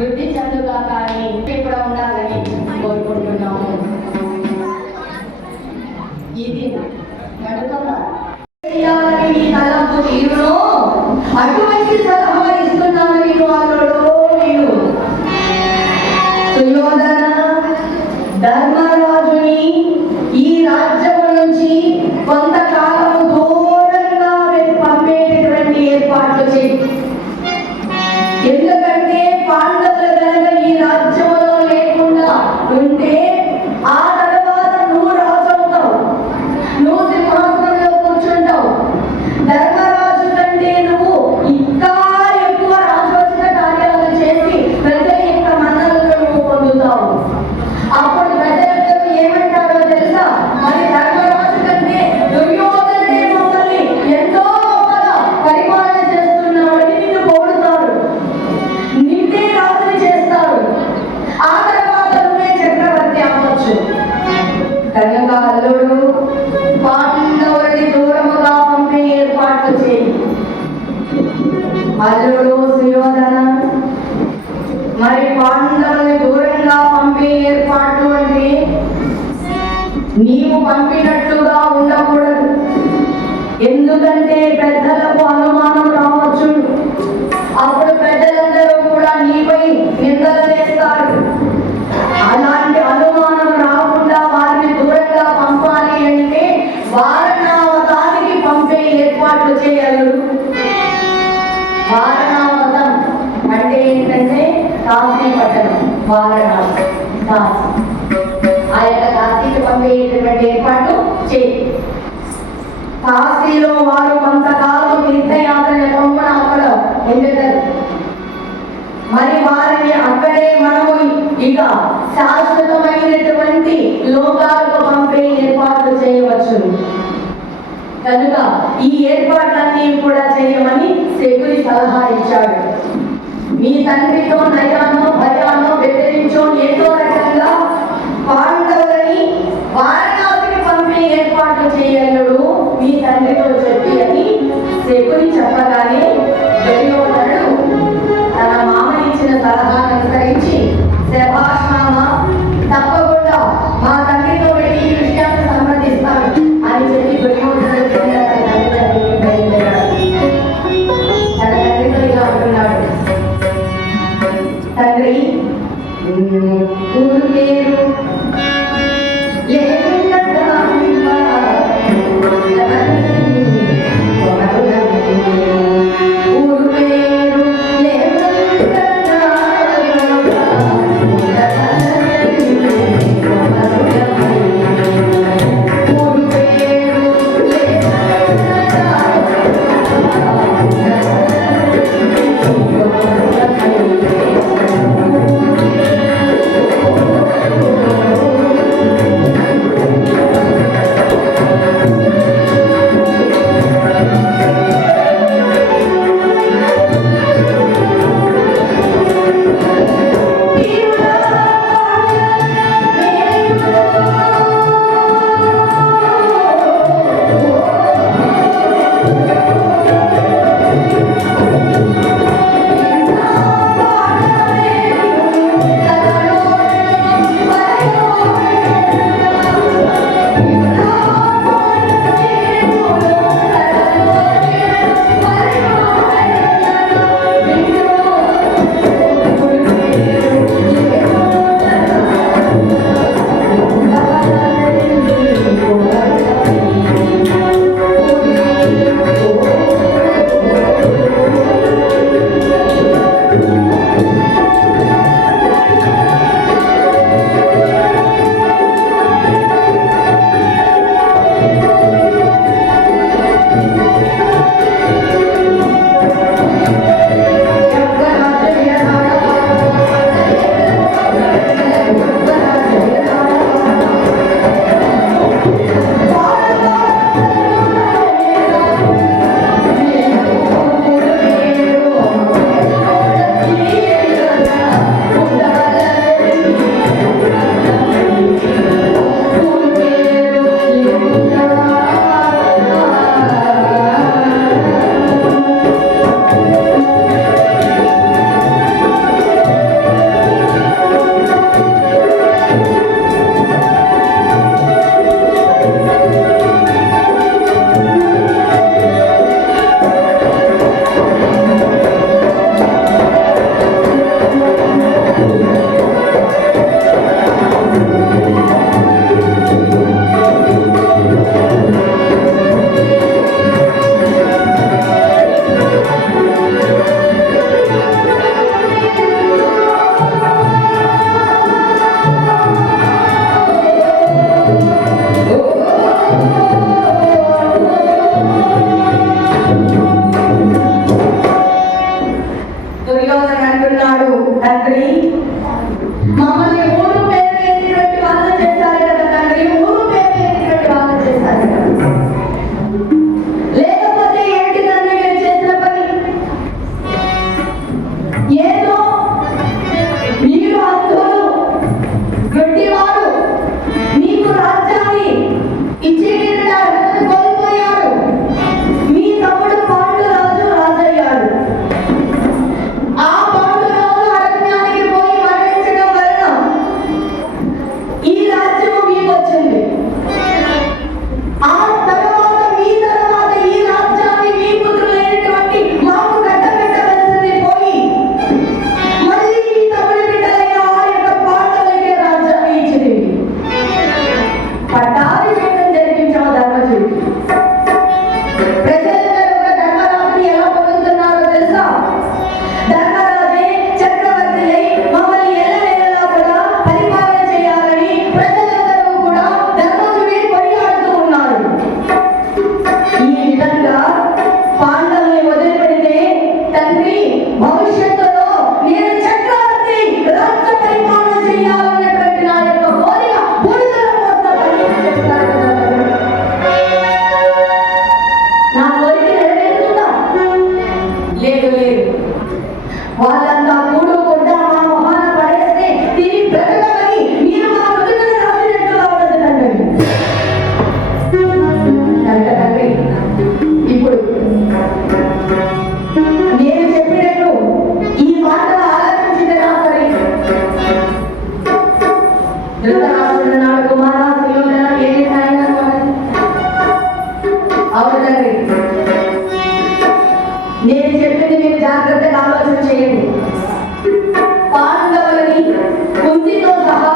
వృద్ధి చెందుగా కానీ కూడా ఉండాలని కోరుకుంటున్నాము. ఇది తలంపు తీరును అటువంటి సలహా ఇస్తున్నాను నేను వాళ్ళలో నేను సుయోధన ధర్మరాజుని ఈ రాజ్యము నుంచి కొంతకాలం దూరంగా పంపేటటువంటి ఏర్పాట్లు చేయి. ఎందుకంటే పాండవులు కనుక ఈ రాజ్యంలో లేకుండా ఉంటే ఆ తర్వాత నువ్వు రాజు అవుతావు, నువ్వు సింహాసనంలో కూర్చుంటావు. ధర్మరాజు కంటే నువ్వు ఇంకా ఎక్కువ రాజోచిత కార్యాలు చేసి ప్రజల యొక్క మన్ననలను నువ్వు పొందుతావు. అప్పుడు ప్రజలందరూ ఏమంటారో తెలుసా? మరి ధర్మరాజు కంటే దుర్యోధనుడే మమ్మల్ని ఎంతో గొప్పగా పరిపాలన చేస్తున్నాడని నిన్ను పొగుడుతారు, నిన్నే రాజుని చేస్తారు. ఆ తర్వాత నువ్వే చక్రవర్తి అవ్వచ్చు. కనుక అల్లుడు పాండవులని దూరముగా పంపే ఏర్పాట్లు చేయి. అల్లుడు సుయోధన మరి పాండవులని దూరంగా పంపే ఏర్పాట్లు అంటే నీవు పంపినట్లుగా ఉండకూడదు. ఎందుకంటే పెద్దలకు అనుమానం రావచ్చు. అప్పుడు ప్రజలందరూ కూడా నీపై నిందలు వేస్తారు. అలాంటి అనుమానం రాకుండా వారిని దూరంగా పంపాలి అంటే వారణావతానికి పంపే ఏర్పాట్లు చేయాలి. వారణావతం అంటే ఏంటంటే కాశీ పట్టణం, వారణాసి కాశీ. ఆ యొక్క కాశీకి పంపేటటువంటి ఏర్పాటు చేయి. కాశీలో వారు కొంతకాలం తీర్థయాత్ర పొమ్మన అక్కడ ఉండేదారు. మరి వారిని అక్కడే మనము ఇక శాశ్వతమైనటువంటి లోకాలకు పంపే ఏర్పాట్లు చేయవచ్చు. కనుక ఈ ఏర్పాట్లన్నీ కూడా చేయమని శకుని సలహా ఇచ్చాడు. మీ తండ్రితో నయానో భయానో బెదిరించో ఏదో రకంగా పాండవులని వారణాసికి పంపే ఏర్పాట్లు చేయనుడు మీ తండ్రితో చెప్పి అని శకుని చెప్పగానే దుర్యోధనుడు తన మామనిచ్చిన సలహాను అనుసరించి శభాష్ మామ, తప్పకుండా మా తండ్రితో వెళ్ళి ఈ విషయాన్ని సంప్రదిస్తాను అని చెప్పి దుర్యోధనుడు తన తండ్రి దగ్గరికి బయలుదేరాడు. తన తండ్రితో ఇలా అంటున్నాడు, దుర్యోధన అంటున్నాడు, తండ్రి మమ్మల్ని ఊరు పేరు లేనిటువంటి వాళ్ళు చేశారు కదా తండ్రి, ఊరు పేరు లేనిటువంటి వాళ్ళు చేశారు కదా, లేకపోతే ఏంటి తండ్రి మీరు చేసిన పని? ఏదో మీరు అంధులు గట్టివారు, మీకు రాజ్యాన్ని ఇచ్చేట అర్హతను కోల్పోయారు. మీ తమ్ముడు పాండురాజు రాజయ్యాడు. ఆ పాండురాజు అరణ్యానికి పోయి మరణించడం వలన ఈ రాజ్యం మీకు వచ్చింది. ఆ తర్వాత మీ తర్వాత ఈ రాజ్యాన్ని మీ పుత్రులైనటువంటి మాకు కట్టబెట్టవలసింది పోయి మళ్ళీ మీ తమ్ముడి బిడ్డలైన ఆ యొక్క పాండవులకే రాజ్యాన్ని ఇచ్చింది. పట్టాభిషేకం జరిపించాము ధర్మజుడికి. ప్రజలందరూ ఒక ధర్మరాజుని ఎలా పొందుతున్నారో తెలుసా? ధర్మరాజే చక్రవర్తి అయి మమ్మల్ని ఎల్లవేళలా కూడా పరిపాలన చేయాలని ప్రజలందరూ కూడా ధర్మజుడిని కొనియాడుతూ ఉన్నారు. ఈ విధంగా పాండవుల్ని వదిలిపెడితే తండ్రి భవిష్యత్తులో నేను చక్రవర్తి రాజ్య పరిపాలన చేయాలన్నటువంటి నా యొక్క కోరిక బూడిదలో పోస్తామని చెప్తారు కదా తండ్రి. నా కోరిక నెరవేరుతుందా? లేదు లేదు. వాళ్ళంతా కూడు గుడ్డ మా మొహాన పడేస్తే తిని బ్రతకమని మీరు మా నుదుటిన రాసినట్టుగా ఉన్నది తండ్రి. కనుక తండ్రి ఇప్పుడు నేను చెప్పినట్లు ఈ మాటలు ఆలోచించిన సరే. ధృతరాష్ట్రుడు నాడు కుమార సుయోధన ఏది సాయినా అవును తండ్రి. నేను చెప్పింది మీరు జాగ్రత్తగా ఆలోచన చేయండి. పాండవులని కుంతితో సహా,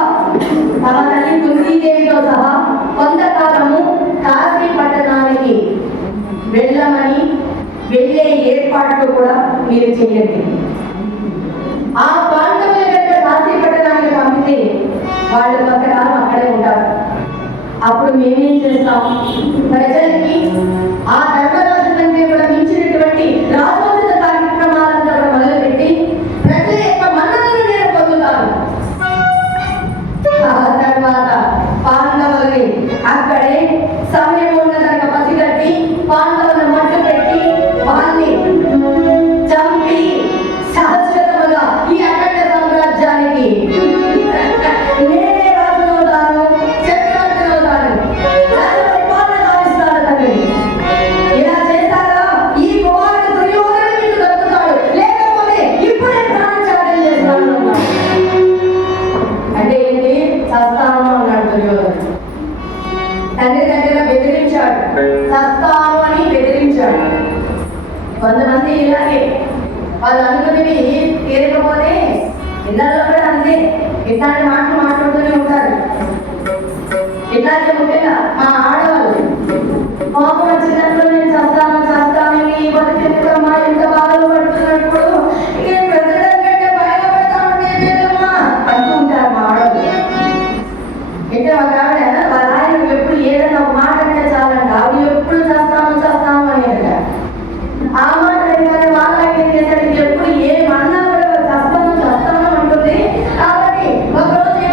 తమ తల్లి కుంతీదేవితో సహా కొంతకాలము కాశీ పట్టణానికి వెళ్ళమని వెళ్ళే ఏర్పాట్లు కూడా మీరు చేయండి. ఆ పాండవుల యొక్క కాశీ పట్టణానికి పంపితే వాళ్ళు కొంతకాలం అక్కడే ఉంటారు. అప్పుడు మేమేం చేస్తాం? ప్రజలకి ఆ ధర్మరాజు కంటే కూడా మించినటువంటి రాజోచిత కార్యక్రమాలంతా కూడా మొదలుపెట్టి ప్రజల యొక్క మన్ననను నేను పొందుతాను. ఆ తర్వాత పాండవుల్ని అక్కడే సమయం ఉన్నదనక పసిగట్టి పాండవులను మట్టు పెట్టి వాళ్ళని చంపి శాశ్వతముగా ఈ అఖండ సామ్రాజ్యానికి నేనే రాజునవుతాను, చక్రవర్తినవుతాను, రాజ్య పరిపాలన సాగిస్తాను తండ్రి. ఇలా చేశారా ఈ కుమారుడు దుర్యోధనుడు మీకు దక్కుతాడు, లేకపోతే ఇప్పుడే ప్రాణత్యాగం చేస్తాను అన్నాడు. అంటే ఏంటి? చస్తాను అన్నాడు దుర్యోధనుడు. తండ్రి దగ్గర బెదిరించాడు, చస్తాను అని బెదిరించాడు. కొంతమంది ఇలాగే వాళ్ళు అనుకునేవి తీరకపోతే ఇళ్ళల్లో కూడా అంతే ఇట్లాంటి మాటలు మాట్లాడుతూనే ఉంటారు. ఇట్లాంటి ముఖ్యంగా మా ఆడవాళ్ళు కోపం వచ్చినప్పుడు నేను చస్తాను ఈ బతికెందుకమ్మా ఎంత బాధలు పడుతున్నప్పుడు ఇక బ్రతకడం కంటే బయటపడతామంటే లేదమ్మా అంటూ ఉంటారు మా ఆడవాళ్ళు. అంటే ఒక ఆవిడ వాళ్ళ ఆయన ఎప్పుడు ఏదైనా ఒక మాట అంటే చాలంట, ఆవిడ ఎప్పుడు చేస్తాను అని ఆ మాట వినగానే వాళ్ళ ఆయన ఏం చేశాడు? ఎప్పుడు ఏమన్నా కూడా చేస్తాను అంటుంది. కాబట్టి ఒకరోజు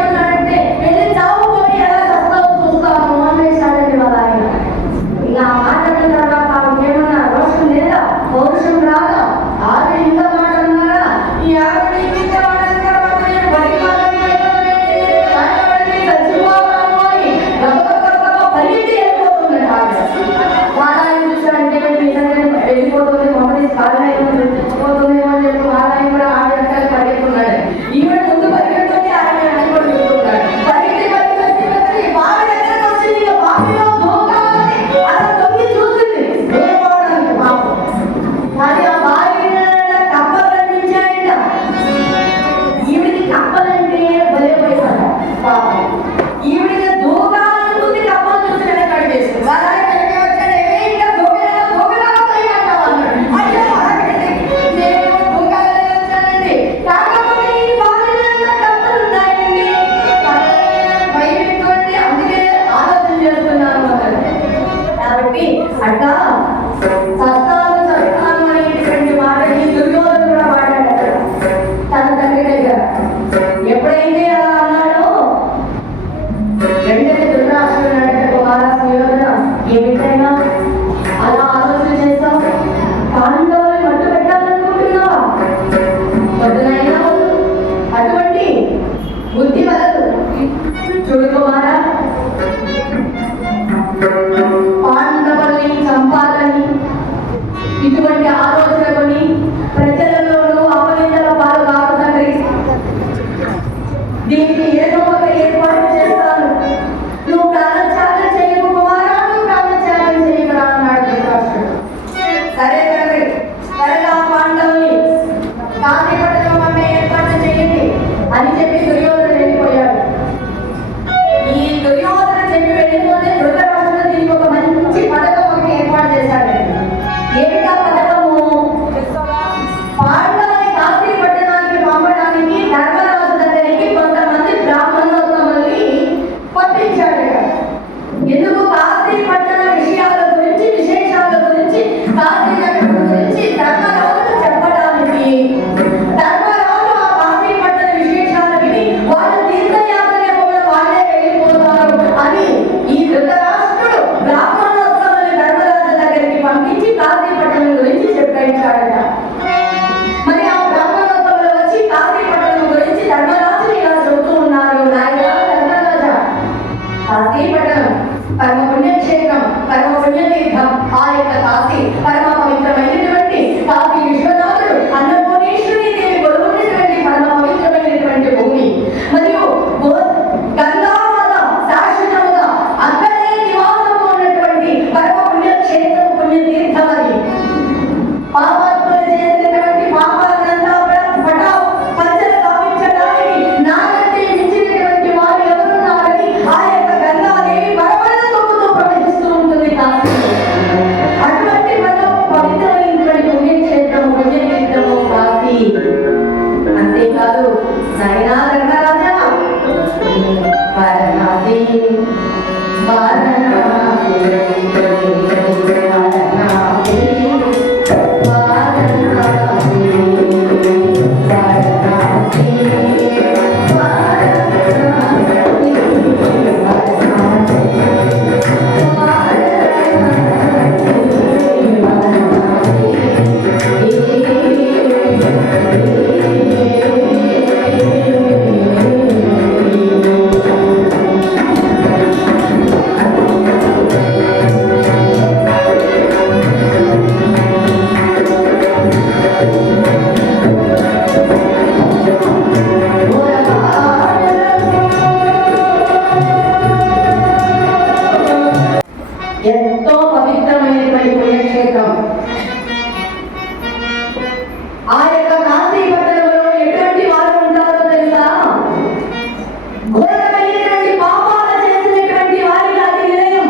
కాశీపట్నం అమ్మే ఏర్పాటు చేయండి అని చెప్పి దుర్యోధనుడు వెళ్ళిపోయాడు. ఈ దుర్యోధన చెప్పి వెళ్ళిపోతే ధృతరాష్ట్రుడు దీనికి ఒక మంచి పథకం ఒకటి ఏర్పాటు చేశాడు. ఏమిటా పథకము? పాండవుని కాశీ పట్టణానికి పంపడానికి ధర్మరాజు దగ్గరికి కొంతమంది బ్రాహ్మణోత్తముల్ని పంపించాడు. ఎందుకు? కాశీ పట్టణ విషయాల గురించి, విశేషాల గురించి, కాశీ నగరం గురించి ధర్మరాజు చెప్పడానికి. ధర్మరాజు ఆ కాశీ పట్టణ విశేషాలు విని వాళ్ళు తీర్థయాత్రలో వాళ్ళే వెళ్ళిపోతారు అని ఈ ధృతరాష్ట్రుడు బ్రాహ్మణోత్తముల్ని ధర్మరాజు దగ్గరికి పంపించి కాశీ పట్టణం గురించి చెప్పించాడట. మరి ఆ బ్రాహ్మణోత్తములు వచ్చి కాశీ పట్టణం గురించి ధర్మరాజు ఇలా చెబుతూ ఉన్నారు. నాయనా ధర్మరాజా, కాశీ పట్టణం పరమ పుణ్యక్షేత్రం, పరమ పుణ్యతీర్థం. ఆ యొక్క కాశీ పరమ పవిత్రమైనటువంటి కాశీ విశ్వనాథుడు అన్నపూర్ణేశ్వరి దేవి కొలువున్నటువంటి పరమ పవిత్రమైనటువంటి భూమి. మరియు గంగామాత శాశ్వతముగా అక్కడే నివాసము ఉన్నటువంటి పరమ పుణ్యక్షేత్రం, పుణ్యతీర్థం. అది పాపాత్ములు చేసినటువంటి పాపాలంతా పంచలు కావించడానికి నాకంటే మించినటువంటి వారు ఎవరున్నారని ఆ యొక్క గంగాదేవి పరమల తొక్కుతూ ప్రవహిస్తూ ఉంటుంది కాశీ. అటువంటి పవిత్రమైనటువంటి పుణ్యక్షేత్రము, పుణ్యతీర్థము కాశీ. అంతేకాదు నాయనా ధర్మరాజా, వారణాసి వారణాసి ఎంతో పవిత్రమైనటువంటి పుణ్యక్షేత్రం. ఆ యొక్క కాశీ పట్టణంలో ఎటువంటి వారు ఉంటారో తెలుసా? ఘోరమైనటువంటి పాపాలు చేసినటువంటి వారికి అది నిలయం.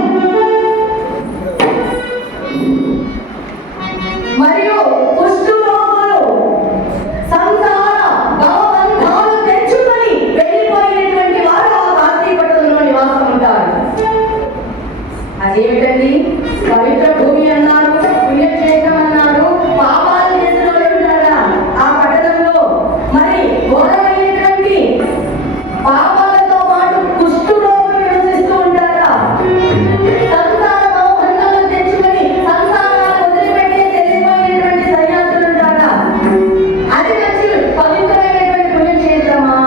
మరియు కుష్ఠరోగులు, సంసార భవబంధాలు తెచ్చుకొని వెళ్ళిపోయినటువంటి వారు ఆ కాశీ పట్టణంలో నివాసం ఉంటారు. అదేమిటండి? పవిత్ర భూమి అన్నారు, పుణ్యక్షేత్రం అన్నారు, పాపాలు చేసిన వాళ్ళు ఉంటారా ఆ పట్టణంలో? మరి ఘోరమైనటువంటి పాపాలతో పాటు కుష్ఠరోగులు నివసిస్తూ ఉంటారా? సంసార భవబంధాలు తెచ్చుకొని సంసారాలు వదిలిపెట్టి తెలిసిపోయినటువంటి సన్యాసులు ఉంటారా? అది వచ్చి పవిత్రమైనటువంటి పుణ్యక్షేత్రమా?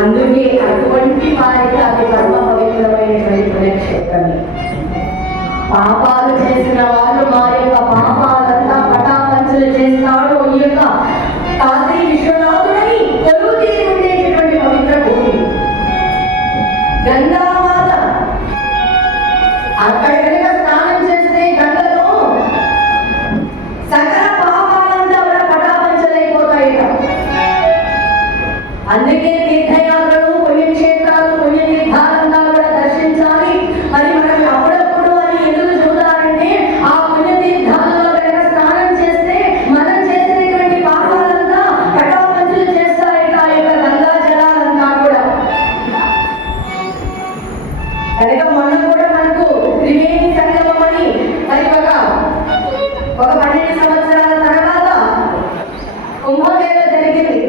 అందుకే అటువంటి వారికి అది పరమ పవిత్రమైనటువంటి పుణ్యక్షేత్రమే. పాపాలు చేసిన వాళ్ళు మా యొక్క పాపాలంతా పటాపంచలు చేస్తాడు ఈ యొక్క కాశీ విశ్వనాథుడని కొలువు తీరి ఉండేటటువంటి పవిత్ర భూమి గంగామాత. అక్కడ కనుక స్నానం చేస్తే గంగలో సకల పాపాలంతా కూడా పటాపంచలైపోతాయిట. అందుకే తీర్థయాత్రలు, పుణ్యక్షేత్రాలు, పుణ్యతీర్థాలంతా కూడా దర్శించాలి. మరి మనం అప్పుడప్పుడు అని ఎందుకు చూడాలంటే ఆ పుణ్యతీర్థాలలో కనుక స్నానం చేస్తే మనం చేసినటువంటి పాపాలంతా పటాపంచలు చేస్తాయట ఆ యొక్క గంగా జలాలంతా కూడా. కనుక మొన్న కూడా మనకు త్రివేణి సంగమం అని మరి ఒక 12 సంవత్సరాల తర్వాత కుంభమేళ జరిగింది.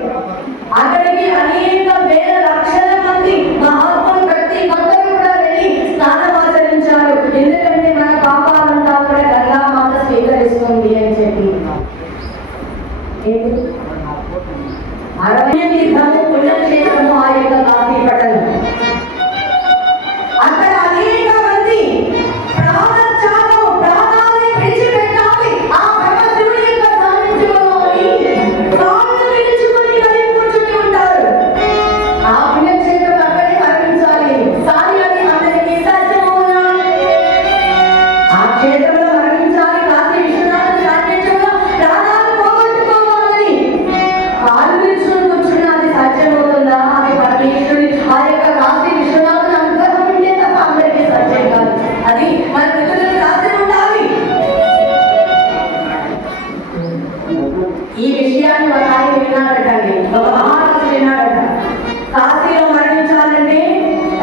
అక్కడికి అనేక వేల లక్షల మంది మహాత్ములు ప్రతి ఒక్కరు కూడా వెళ్ళి స్నానమాచరించారు. ఎందుకంటే మన పాపాలంతా కూడా గంగామాత స్వీకరిస్తుంది అని చెప్పి. అరణ్య తీర్థము, పుణ్యక్షేత్రము ఆ యొక్క కాశీ పట్టణం. అక్కడ అనేక మంది ప్రాణాన్ని విడిచిపెట్టాలి ఆ భగవంతుడి యొక్క సాన్నిధ్యంలో ప్రాణం విడిచుకొని మరి కూర్చుని ఉంటారు. ఆ పుణ్యక్షేత్రం అక్కడే మరణించాలి. కానీ అది అందరికీ సాధ్యమవునా? ఆ క్షేత్రంలో మరణించాలి. కాశీ విశ్వనాథ సాన్నిధ్యంలో ప్రాణాలు ఈ విషయాన్ని ఒక ఆయన విన్నాడటండి, ఒక మహారాజు విన్నాడట. కాశీలో మరణించాలంటే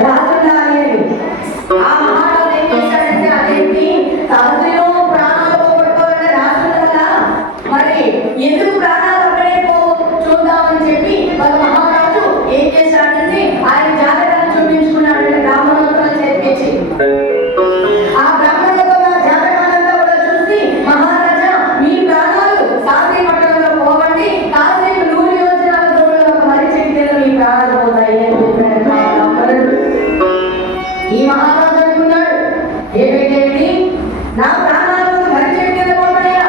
రాజుండాలి అని. ఆ మహారాజు ఏం చేశాడంటే, అదేంటి కాశీలో ప్రాణాలు పోగొట్టుకోవాలంటే రాజుండాలా, మరి ఎందుకు ప్రాణాలు అక్కడే చూద్దామని చెప్పి ఒక మహారాజు ఏం చేశాడంటే ఆయన జాతకాన్ని చూపించుకున్నాడు బ్రాహ్మణోత్తరం చేర్పించి. ఆ బ్రాహ్మణోత్తర జాతకాలంతా కూడా చూసి, మహారాజా మీ ప్రాణాలు కాశీ పట్టణంలో పోవండి, కాశీ 100 యోజనాల దూరంలో ఒక మర్రి చెట్టు మీ ప్రాణాలు పోతాయి అని చెప్పాడు. ఈ మహారాజు అనుకున్నాడు, ఏమిటేమిటి నా ప్రాణాలు మర్రి చెట్టు కింద పోతాయా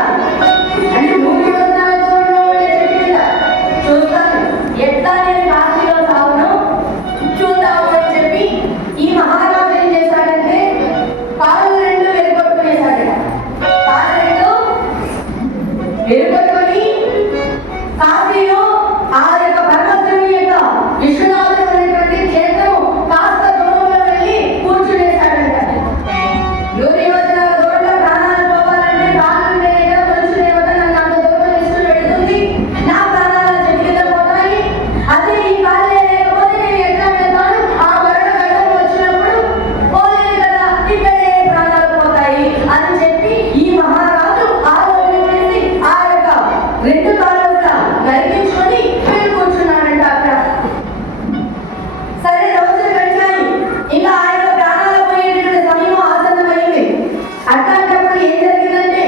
అంటే 100 యోజనాల దూరంలో ఉండే చెట్టు కింద చూస్తాను, ఎట్లా నేను కాశీలో సాగును చూద్దాము అని చెప్పి ఈ మహారాజు ఏం చేశాడంటే కాళ్ళు 2 వెలుగొట్టుకునేశాడు. కాళ్ళు 2 వెలుగొట్టుకొని కాశీలో ఆ యొక్క పరమశివుని యొక్క విశ్వనాథుడు అనేటువంటి క్షేత్రం కాస్త దూరంలో వెళ్ళి కూర్చునేశాడంట. 100 యోజనాల దూరంలో ప్రాణాలు పోవాలంటే కాళ్ళు ఉంటేనే కదా మనుషులు దేవత నన్ను అంత దూరం తీసుకుని వెళుతుంది, నా ప్రాణాలు చెట్టు కింద పోతాయి, అదే ఈ కాళ్ళే లేకపోతే నేను ఎట్లా వెళ్తాను, ఆ వరణ గడప వచ్చినప్పుడు పోలేదు కదా, ఇక్కడే ప్రాణాలు పోతాయి అని చెప్పి ఈ మహారాజు ఆలోచన చేసి ఆ యొక్క 2 కాళ్ళు కూడా నరికించుకొని వెళ్ళి కూర్చున్నాడంట అక్కడ. సరే రోజులు గడిచాయి, ఇంకా ఆయన ప్రాణాలు పోయేటువంటి సమయం ఆసన్నమైంది. అట్లాంటప్పుడు ఏం జరిగిందంటే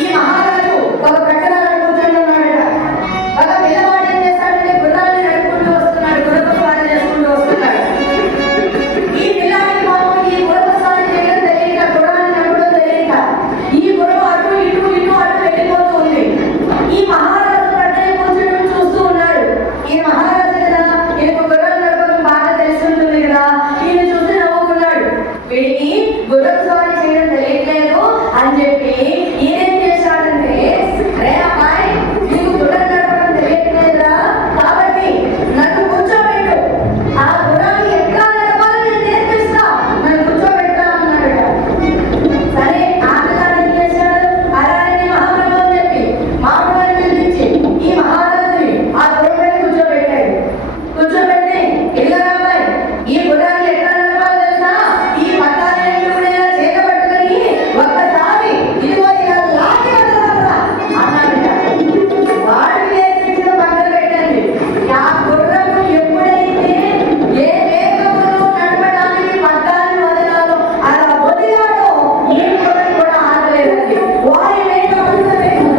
ఈ మహారాజు ఒక ప్రకటన కూర్చొని ఉన్నాడట. ఒక పిల్లవాడు ఏం చేస్తాడంటే గుర్రాన్ని నడుపుకుంటూ వస్తున్నాడు, గుర్రపు స్వారీ చేసుకుంటూ వస్తున్నాడు. ఈ పిల్లాడికి మాత్రం ఈ గుర్రపు స్వారీ చేయడం తెలియక, గుర్రాన్ని నడపడం తెలియక ఈ గుర్రం అటు ఇటు వెళ్ళిపోతూ ఉంది. ఈ మహారాజు పక్కనే కూర్చొని చూస్తూ ఉన్నాడు. ఈ మహారాజు కదా, ఈయనకు గుర్రాన్ని నడపడం బాగా తెలిసి ఉంటుంది కదా, ఈయన చూసి నవ్వుకున్నాడు. వీడికి గుర్రపు స్వారీ చేయడం తెలియట్లేదు అని చెప్పి ఈయనేం చేశాడంటే, రే అమ్మాయి నీకు గుర్రం నడపడం తెలియట్లేదురా, కాబట్టి నన్ను కూర్చోబెట్టు, ఆ గుర్రాన్ని ఎట్లా నడపాలో నేను నేర్పిస్తా, నన్ను కూర్చోబెట్టా అన్నాడట. సరే ఆటగాడు ఏం చేశాడు, అలానే మహాప్రభు అని చెప్పి మామూలు పిలిపించి ఈ మహారాజుని ఆ గుర్రం మీద కూర్చోబెట్టాడు. కూర్చోబెట్టి ఇదిగో అమ్మాయి ఈ గుర్రాన్ని ఎట్లా నడపాలో తెలుసా, ఈ పట్టాలన్నీ కూడా ఇలా చేత పట్టుకొని ఒక్కసారి ఇదిగో ఇలా లాగి వదలరా అన్నాడట. వాడికి నేర్పించిన పక్కన పెట్టండి. ఆ గుర్రము ఎప్పుడైతే ఏ వేగంలో నడపడానికి పట్టాన్ని వదలాలో అలా వదిలాడో ఈ గుర్రం కూడా ఆగలేదండి. వారి వేగం అంత వేగం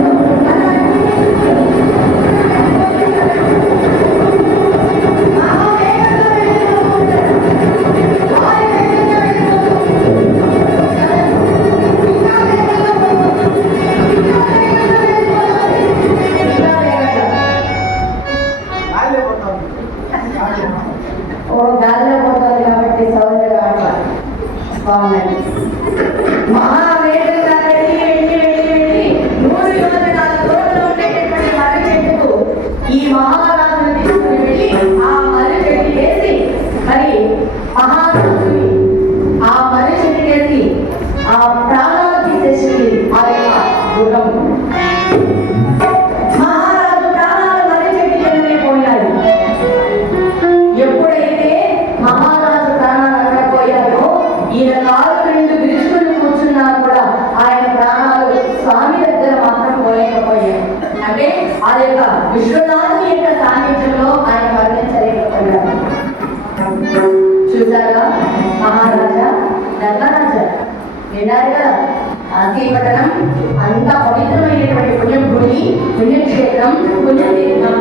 గాలిలో పోతుంది కాబట్టి సౌందర్య బాగుందండి. మహావేగంగా వెళ్ళి 100 యోజనాల దూరంలో ఉండేటటువంటి మర్రి చెట్టుకు ఈ మహారాజును తీసుకుని వెళ్ళి ఆ మర్రి చెట్టు వేసి మరి మహారాజుని ఆ మర్రి చెట్టు వేసి ఆ ప్రాణాలు తీసేసింది ఆ యొక్క గుర్రం. మహారాజు ప్రాణాలు మర్రి చెట్టు కిందనే పోయాయి. ఎప్పుడైతే మహారాజు ప్రాణాలు అక్కడ పోయారో ఈయన కాళ్ళు 2 విరుచుకుని కూర్చున్నా కూడా ఆయన ప్రాణాలు స్వామి దగ్గర మాత్రం పోలేకపోయాయి. అంటే ఆ యొక్క విశ్వనాథుని యొక్క సాన్నిధ్యంలో ఆయన వర్ణించలేకపోయారు. చూసారా మహారాజా ధర్మరాజా, విన్నారు కదా, కాశీపట్టణం అంత పవిత్రమైనటువంటి పుణ్యభూమి, పుణ్యక్షేత్రం, పుణ్యతీర్థం.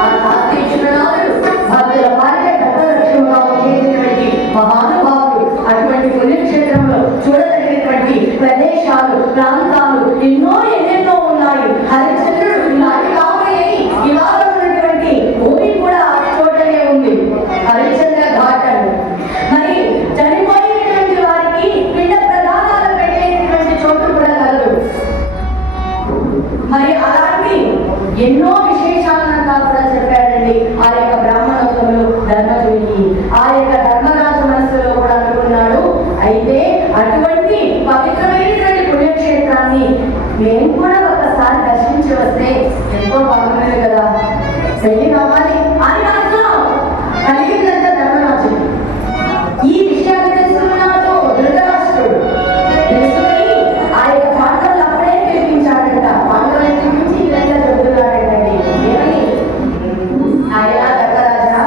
ఆ కాశీ విశ్వనాథుడు భక్తుల పాలిట కల్పవృక్షంగా ఉండేటటువంటి మహానుభావుడు. అటువంటి పుణ్యక్షేత్రంలో చూడదగినటువంటి ప్రదేశాలు, ప్రాంతాలు ఎన్నెన్నో ఉన్నాయి. హరిశ్చంద్రుడు నాటి కామయ్యి ఇవాళ ఉన్నటువంటి భూమి కూడా ఆ చోటనే ఉంది, హరిశ్చంద్ర ఘాట్ అని. మరి చనిపోయినటువంటి వారికి పిండ ప్రదానాలు పెట్టేటటువంటి చోటు కూడా కలదు. మరి అలాంటి ఎన్నో విశేషాలంతా కూడా చెప్పాడండి ఆ యొక్క బ్రాహ్మణోత్తములు ధర్మజుడికి. ఆ యొక్క ధర్మరాజు మనసులో కూడా అనుకున్నాడు, అయితే అటువంటి పవిత్రమైనటువంటి పుణ్యక్షేత్రాన్ని మేము కూడా ఒకసారి దర్శించి వస్తే ఎంతో బాగున్నది కదా, పెళ్లి కావాలి అని మాత్రం కలిగిందంట ధర్మరాజు. ఈ విషయాన్ని తెలుసుకున్నాడు ధృతరాష్ట్రుడు. తెలుసుకుని ఆ యొక్క పాండవులు అప్పుడే పిలిపించాడంట. పాండవులను పిలిపించి ఈ విధంగా చెబుతున్నాడంటండి. ఏమని? ఆయన ధర్మరాజా,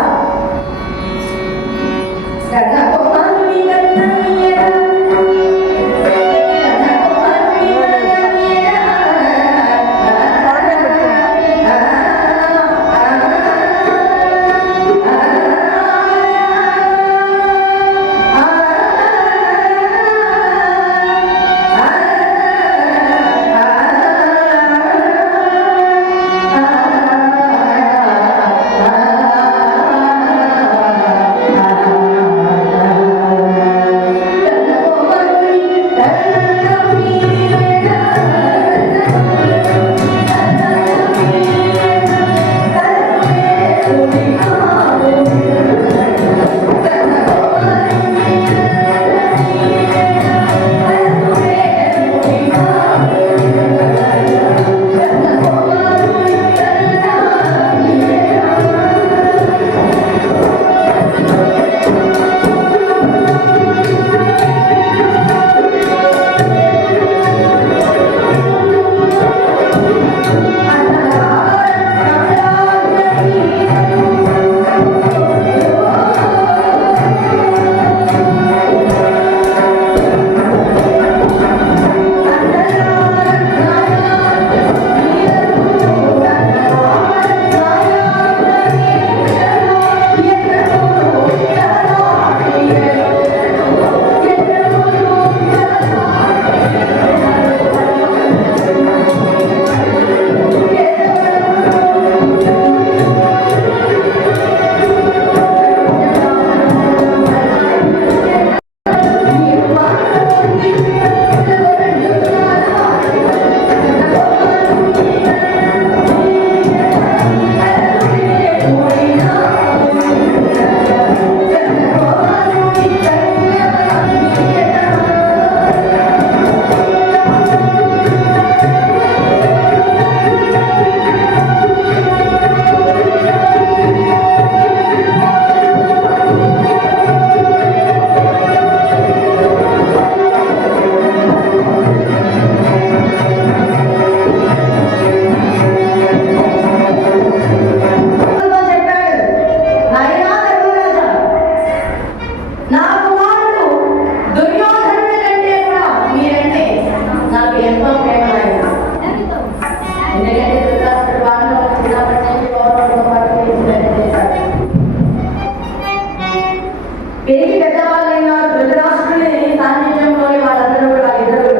పెరిగి పెద్దవాళ్ళైన ధృతరాష్ట్రుని సాన్నిధ్యంలోని వాళ్ళందరూ కూడా ఇద్దరు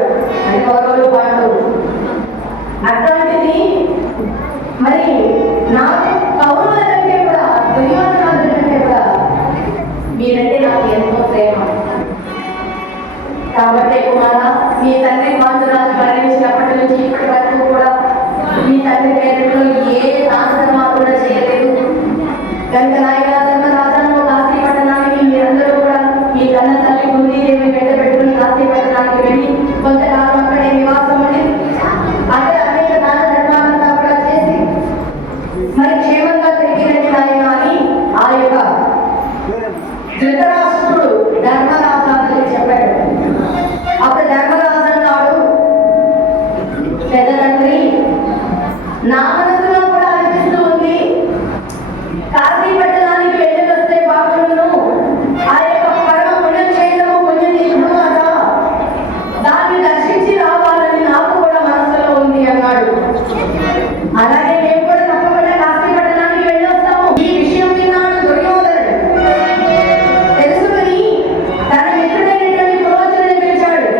అంటే కౌరవులు పాండవులు. అట్లాంటిది మరి నాకు కౌరవుల కంటే కూడా దుర్యోధనాదుల కంటే కూడా మీరంటే నాకు ఎంతో ప్రేమ. కాబట్టి కుమారా, మీ తండ్రి పాండురాజు మరణించినప్పటి నుంచి ఇప్పటి వరకు కూడా మీ తండ్రి పేరులో ఏ శాసనమా కూడా చేయలేదు. కనుక నాయన ధర్మరాజాను కాశీ పట్టణానికి మీరందరూ కూడా మీ కన్న తల్లి కుందీదేవి వెంట పెట్టుకుని కాశీ పట్టణానికి వెళ్ళి కొంతకాలం అక్కడే నివాసం ఉండి అక్కడ అనేక దాన ధర్మాలంతా కూడా చేసి మరి క్షేమంగా తిరిగి రండి నాయన అని ఆ యొక్క ధృతరాష్ట్రుడు ధర్మరాజానికి చెప్పాడు. అప్పుడు ధర్మరాజు అన్నాడు, పెద్ద తండ్రి, నా మనసులో కూడా అనిపిస్తూ ఉంది, కాశీ పట్టణానికి వెళ్ళి వస్తే బాగుండును, ఆ యొక్క పరమ పుణ్యక్షేత్రము పుణ్యతీర్థము కదా, దాన్ని దర్శించి రావాలని నాకు కూడా మనసులో ఉంది అన్నాడు. అలాగే మేము కూడా తప్పకుండా కాశీ పట్టణానికి వెళ్ళి వస్తాము. ఈ విషయం విన్నాడు దుర్యోధనుడు. తెలుసుకుని తన మిత్రుడైనటువంటి పురోచనుని పిలిచాడు.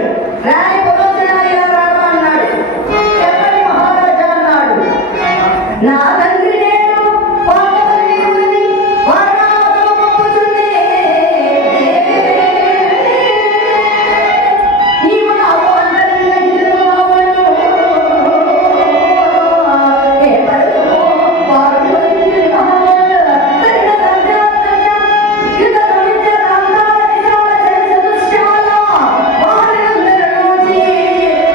రాయ్ పురోచన, ఇలా రావా అన్నాడు. చెప్పండి మహారాజా అన్నాడు. నా తండ్రి నేను పాండవుని వారణావతము పంపుచుండే, నీవు నాకు అంతరంగ హితముగాను కేవలము పార్వతీ మహారాజ సరిన సంధ్యాత్మజ యుత సమిత్య కాంతార విశాల చతుశ్యాల వారినందరూచి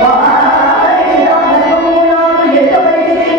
వారి రామకము నాకు ఎల్లవరికి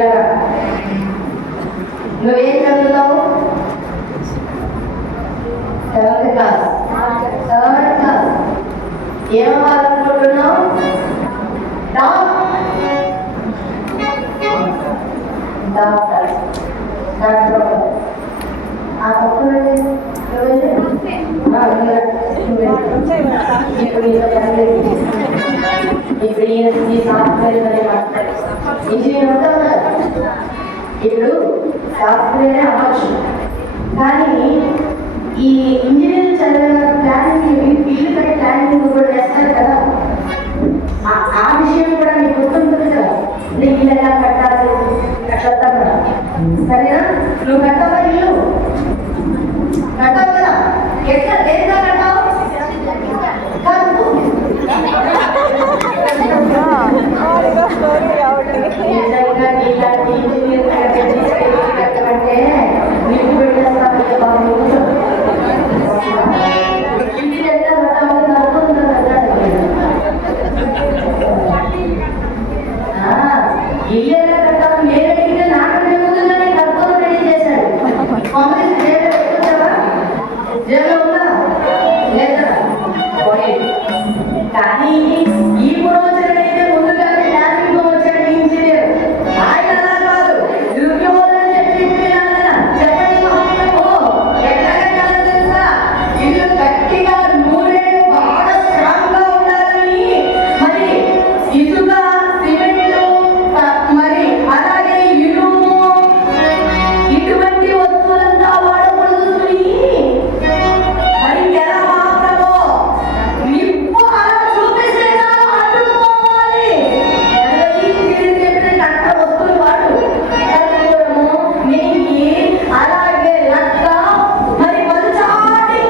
పిల్లగా నువ్వేం చదువుతావు? 7th class. 3rd class. ఏమవ్వాలనుకుంటున్నావు? Doctor. ఆ పక్కన ఇప్పుడు ఈ సాఫ్ట్వేర్ ఇంజనీర్ అవుతావు. ఇప్పుడు సాఫ్ట్వేరే అవ్వచ్చు, కానీ ఈ ఇంజనీరింగ్ చదివిన ప్లానింగ్ ఇల్లు కట్టే ప్లానింగ్ కూడా చేస్తారు కదా, ఆ విషయం కూడా నీకు గుర్తుంటుంది కదా. నీకు ఇల్లు ఎలా కట్టాలి కట్టా కూడా. సరేనా? నువ్వు కట్టావా? ఇల్లు కట్టావు కదా. ఎట్లా దేంట్లో కట్టావు? కట్టమంటే నీకు పెట్టేస్తాను. ఇంటి ఎట్లా కట్టామని ఇల్లు ఎలా కట్టాలి లేదంటే నాకంటే ముందుగానే కట్టుకొని రెడీ చేశాడు. కాంగ్రెస్ జైల్లో పెట్టుకుంటావా? జైల్లో ఉందా లేదా? కానీ ఈ పురోచనైతే ముందుగానే ప్లానింగ్ వచ్చాడు ఇంజనీర్. ఆయన అలా కాదు, దుర్యోధన చెప్పండి మహాత్మకు ఎట్లా కట్టాలో తెలుసా? ఇల్లు గట్టిగా నూరేళ్ళు బాగా స్ట్రాంగ్ గా ఉండాలని మరి ఇసుక సిమెంట్ మరి అలాగే ఇనుము ఇటువంటి వస్తువులంతా వాడకూడదు. మరి ఎలా మాత్రమో నిప్పు అలా చూపిస్తే అడ్డుకోవాలి. కట్ట వస్తువులు వాడు నెయ్యి అలాగే లక్క మరి పలుచాటి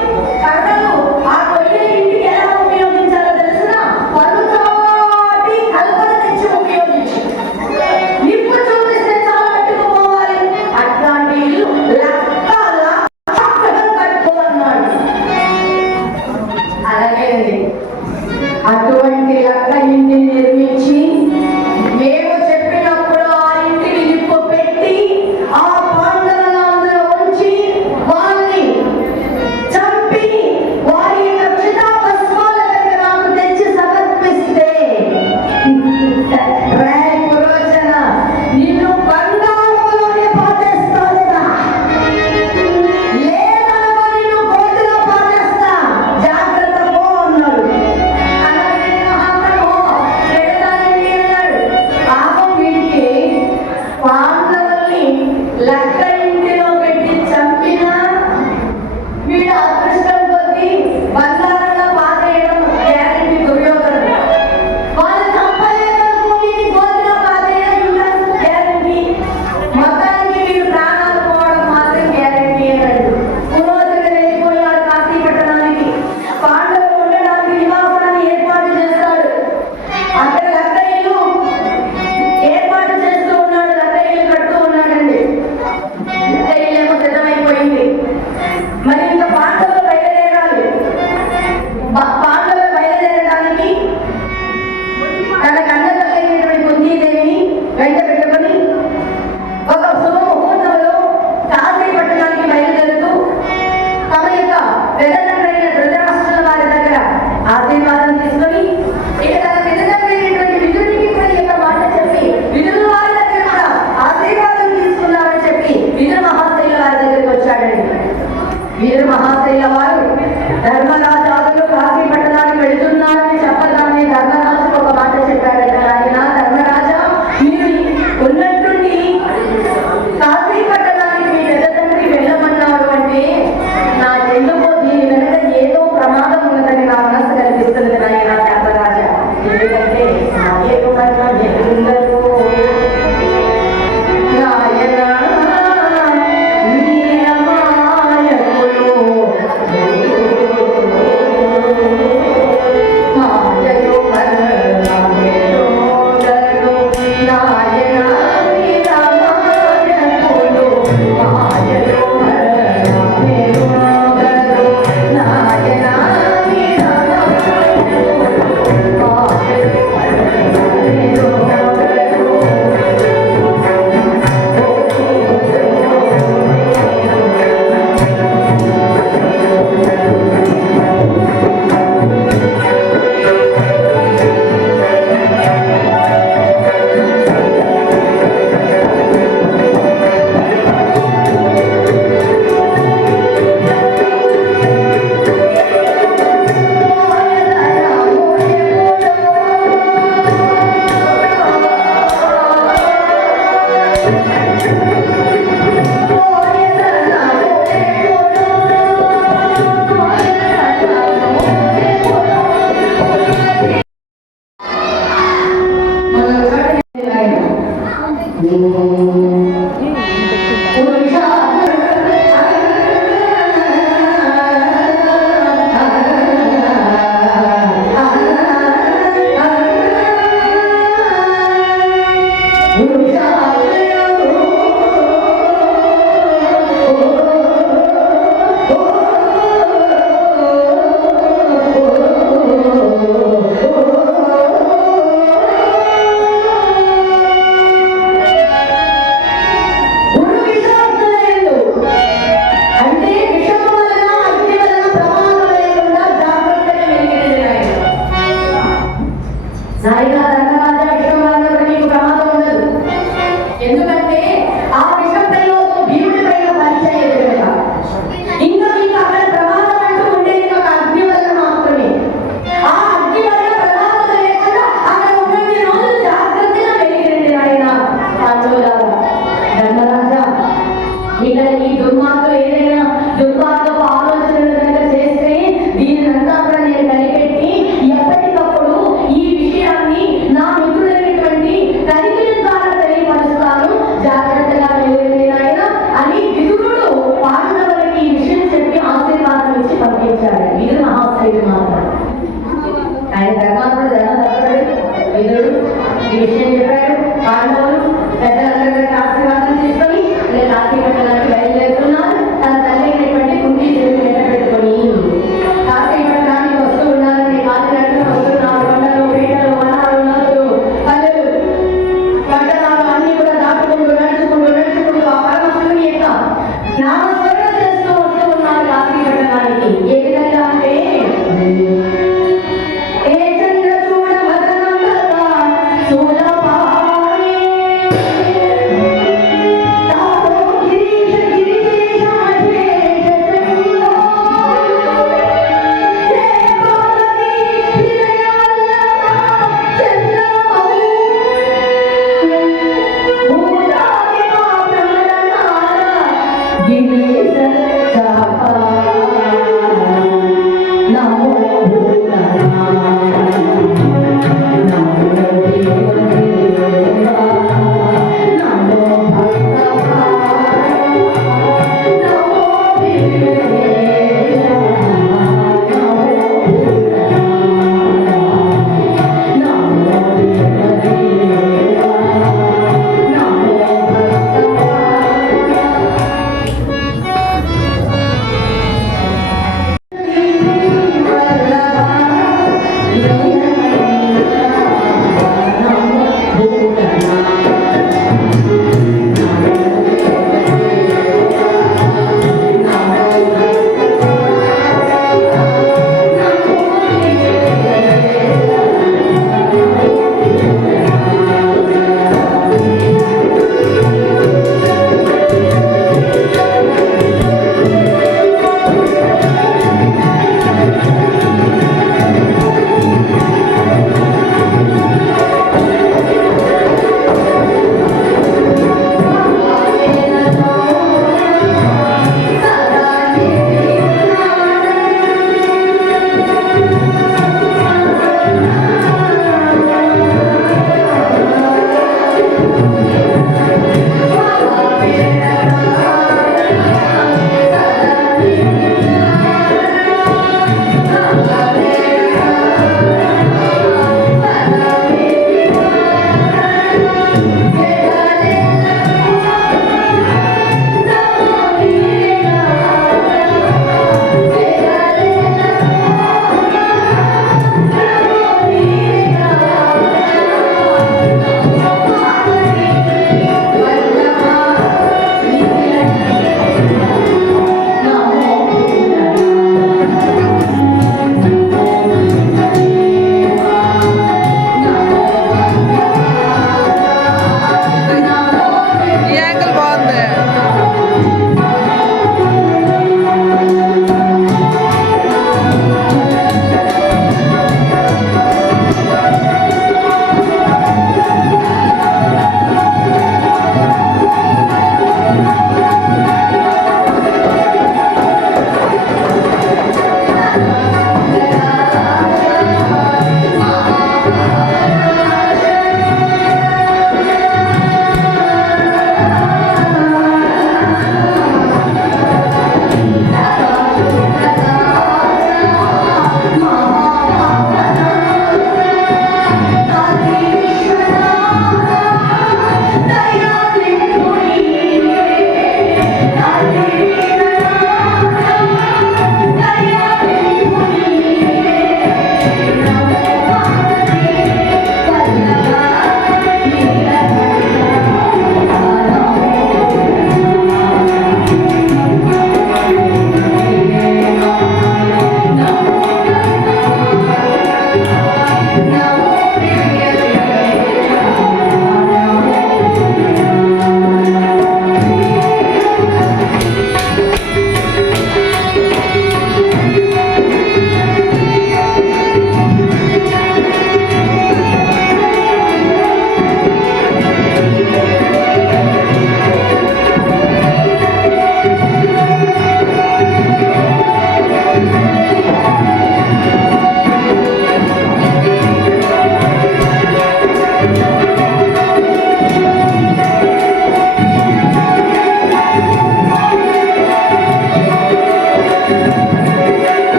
కర్రలు. ఆ కొయ్య ఇంటికి ఎలా ఉపయోగించాలో తెలిసిన పలుచాటి కల్పన తెచ్చి ఉపయోగించి నిప్పు చూపిస్తే చాలా పట్టుకుపోవాలి. అట్లాంటి ఇల్లు లక్క కట్టుకో అన్నాడు. అలాగేనండి, అటువంటి లక్క ఇంటిని నిర్మించి మేము చెప్పినప్పుడు ఆ ఇంటికి నిప్పు పెట్టి ఆ పాండవులను అందులో ఉంచి వారిని చంపి వారి యొక్క చితాభస్మాల దగ్గర నాకు తెచ్చి సమర్పిస్తే పురోచన నిన్ను బంగారంలోనే పాటేస్తానురా, లేదనుకో నిన్ను కోటిలో పాటేస్తా, జాగ్రత్త పో అన్నాడు. అలాగే మహాత్ముడు పెడతానని అన్నాడు. పాపం వీడికి పాండవుల్ని లక్క ఇంటిలో పెట్టి చంపినా వీడు అదృష్టం కొద్దీ బంగారంలో పాతేయడం గ్యారెంటీ దుర్యోధనుడు. వాళ్ళు చంపలేదనుకో వీడిని గోతిలో పాతేయడం గ్యారెంటీ. మొత్తానికి వీడు ప్రాణాలు పోవడం మాత్రం గ్యారెంటీ అన్నాడు. పురోచనుడు వెళ్ళిపోయాడు కాశీ పట్టణానికి. పాండవులు ఉండడానికి నివాసాన్ని ఏర్పాటు చేస్తాడు. అక్కడ లక్క ఇల్లు ఏర్పాటు చేస్తూ ఉన్నాడు. లక్క ఇల్లు కడుతూ ఉన్నాడండి. లక్క ఇల్లేమో సిద్ధమైపోయింది. మరి ఇంకా పాండవులు బయలుదేరాలి. పాండవులు బయలుదేరడానికి తన కన్నతల్లైనటువంటి కుంతీదేవిని వెంట పెట్టుకొని ఒక శుభముహూర్తంలో కాశీ పట్టణానికి బయలుదేరుతూ తమ యొక్క పెద్దతండ్రైన ధృతరాష్ట్రుల వారి దగ్గర ఆశీర్వాదం తీసుకొని ఇక తన పెద్దతండ్రైనటువంటి విదురుడికి కూడా ఈ యొక్క మాట చెప్పి విదురు వారి దగ్గర కూడా ఆశీర్వాదం తీసుకున్నారని చెప్పి విదురు మహాశైల వారి దగ్గరికి వచ్చాడండి. విదురు మహాశైల వారు ధర్మరాజాదులు కాశీ పట్టణానికి వెళుతున్నారని చెప్పగానే ధర్మరాజుకు ఒక మాట చెప్పాడట. ఆయన ధర్మరాజా, మీరు ఉన్నట్టుండి కాశీ పట్టణానికి మీ పెద్ద తండ్రి వెళ్ళమన్నారు అంటే నాకెందుకో దీని వెనక ఏదో ప్రమాదం ఉన్నదని నా మనసు కనిపిస్తుంది నాయన ధర్మరాజా. ఎందుకంటే నాకే కుమారుడు ఎదురుండదు నాయన నీ అమాయకులు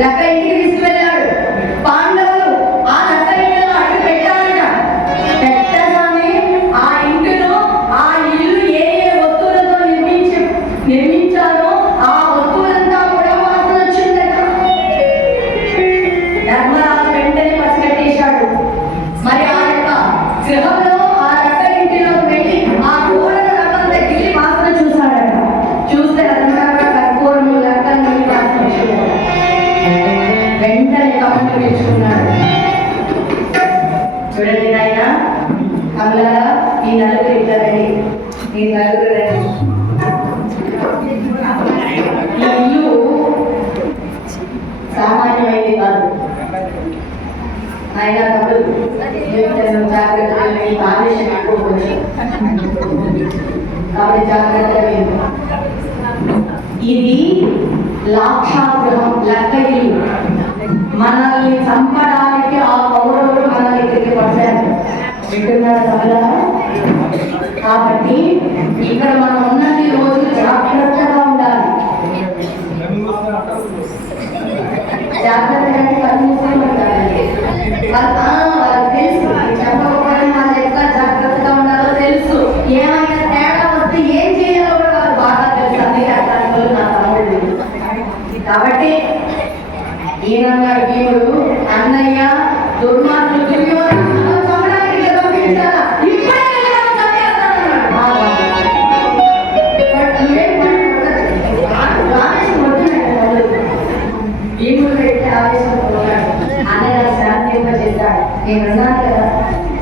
లక్క ఇంటికి తీసుకువెళ్ళాడు. పాండవులు ఆ లక్క ఇంటిలో అడుగు పెట్టారట. పెట్టగానే ఆ ఇంటిలో ఆ ఇల్లు ఏ ఏ వస్తువులతో నిర్మించారో ఆ వస్తువులంతా కూడా వాసన వచ్చిందట. ధర్మరాజు వెంటనే పసిగట్టేశాడు. మరి ఆ యొక్క గృహంలో ఆ లక్క ఇంటిలో వెళ్ళి ఆ గోడల రవ్వంత గిల్లి వాసన చూశాడట. చూస్తే అదంతా కర్పూరము లక్క నీళ్ళు వాసన వచ్చిందట. వెంటనే కమ్ములు పిలుచుకున్నాడు. చూడండి నాయన కమలారా, ఈ నలుగురు ఇట్లా రండి, ఈ నలుగురు రండి. ఈ ఇల్లు సామాన్యమైంది కాదు ఆయన. తమ్ముడు జాగ్రత్తగా ఈ ఆవేశం ఎక్కువ కొంచెం, కాబట్టి జాగ్రత్తగా విను. ఇది లాక్షాగృహం, లక్క ఇల్లు. మనల్ని చంపడానికి ఆ కౌరవులు మన దగ్గరికి పడ్డారు. వింటున్నాడు కమలా? కాబట్టి ఇక్కడ మనం ఉన్నది రోజు జాగ్రత్తగా ఉండాలి. జాగ్రత్తగా వాళ్ళకి తెలుసు, చెప్పకపోవడం వాళ్ళు ఎట్లా జాగ్రత్తగా ఉండాలో తెలుసు. ఏమైనా తేడా వస్తే ఏం చేయాలో కూడా వాళ్ళు బాగా తెలుసు. అందుకే అట్లాంటి నా తమ్ముడు. కాబట్టి ఈయనన్నాడు భీముడు, అన్నయ్య దుర్మార్గులు దుర్యోధనులను చంపడానికి పంపించాలా? ఇప్పుడే భీముడు పెట్టి ఆవేశపడుతున్నాడు. అన్నయ్య శాంతింపజేశాడు. నేనున్నాను కదా,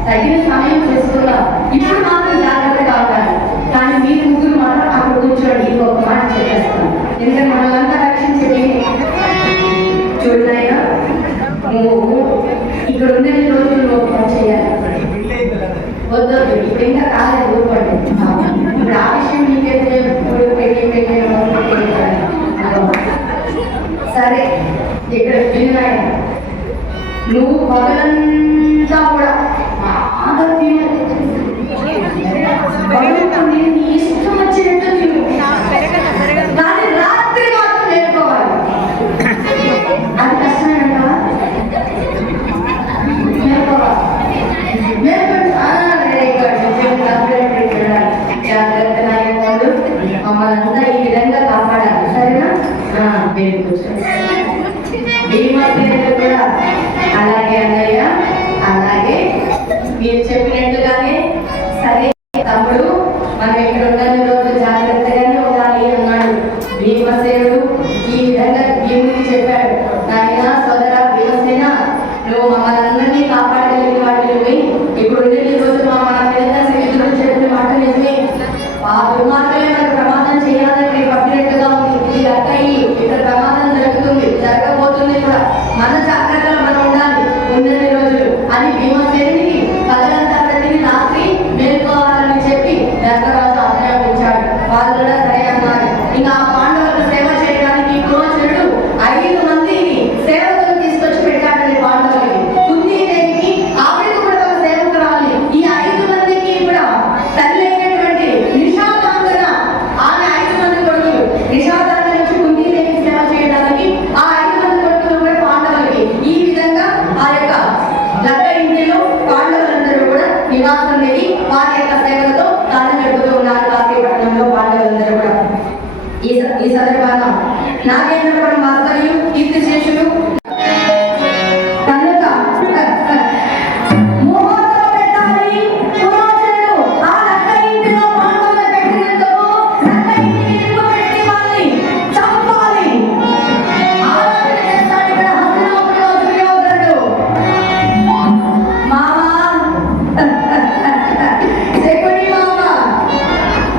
తగిన సమయం చేసుకున్నా, ఇప్పుడు మాత్రం జాగ్రత్తగా ఉంటాను. కానీ మీరు ముగ్గురు మాత్రం అక్కడ కూర్చోండి. ఇంకొక మాట చెప్పేస్తాను, ఎందుకంటే మనల్ని రక్షించేది. చూడైనా నువ్వు ఇక్కడ ఉన్న రోజులు నువ్వు పని చేయాలి. వద్దొద్దు, ఇప్పుడు ఇంకా కాలేదు, ఊరుకోండి. ఇప్పుడు ఆ విషయం నీకైతే సరే. ఇక్కడ విన్నాయన నువ్వు పగలంతా కూడా బాగా తిను, నీ ఇష్టం వచ్చినట్టు తిను, కానీ రాత్రి మాత్రం నేర్చుకోవాలి. అది కష్టమేనంటావా? జాగ్రత్త నాయకుడు మమ్మల్ని ఈ విధంగా కాపాడాలి. సరేనా? భీమసేనుడు కూడా అలాగే అన్నయ్య, అలాగే మీరు చెప్పినట్టుగానే సరే తమ్ముడు, మనం ఇక్కడ ఉన్న రోజు జాగ్రత్తగానే ఉండాలి అన్నాడు భీమసేనుడు. ఈ విధంగా భీముడికి చెప్పాడు, నాయన సోదర భీమసేన, నువ్వు మమ్మల్ని అందరినీ కాపాడగలిగిన వాటిని ఇప్పుడు ఉండే రోజు మా పిల్లలు ఎదురు చెప్పిన మాట నిజమే. ఆ దుర్మార్గమే మనకు ప్రమాదం చేయాలని పట్టినట్టుగా ఉంది. ఇది అక్కయ్యి, ఇక్కడ ప్రమాదం జరుగుతుంది, జరగబోతుంది కూడా. మన జాగ్రత్తలో మనం ఉండాలి ఉన్నన్ని రోజులు అని భీమసేనుడికి పగలంతా ప్రతిని రాత్రి మేల్కోవాలని చెప్పి ధర్మరాజు ఆజ్ఞాపించాడు. వాళ్ళు కూడా సరే అన్నారు. ఇంకా ఆ పాండవులకు సేవ చేయడానికి క్రోచరుడు 5 మందిని సేవకులు తీసుకొచ్చి పెట్టాడని పాండవులకి. కుంతీదేవికి ఆవిడకు కూడా ఒక సేవకురాలి. ఈ 5 మందికి కూడా తల్లి అయినటువంటి నిషాదాంగన, ఆమె 5 మంది కొడుకులు. నిషాదాంగన నుంచి కుంతీదేవికి సేవ చేయడానికి ఆ 5 మంది కొడుకులు కూడా పాండవులకి. ఈ విధంగా ఆ యొక్క లక్క ఇంటిలో పాండవులందరూ కూడా నివాసం లేని వారి యొక్క సేవలతో కాలం గడుపుతూ ఉన్నారు. కాశీపట్నంలో పాండవులందరూ కూడా. ఈ సందర్భాన నాగేంద్రపురం వాస్తవ్యం కీర్తిశేషులు కనుక ముహూర్తం పెట్టాలి. పురోచరుడు ఆ లక్క ఇంటిలో పాండవులు పెట్టినందుకు లక్క ఇంటికి నిప్పు పెట్టి వాళ్ళని చంపాలి. ఆలోచన చేస్తాడు ఇక్కడ హస్తినాపురంలో దుర్యోధనుడు. మామా శకుని మామ,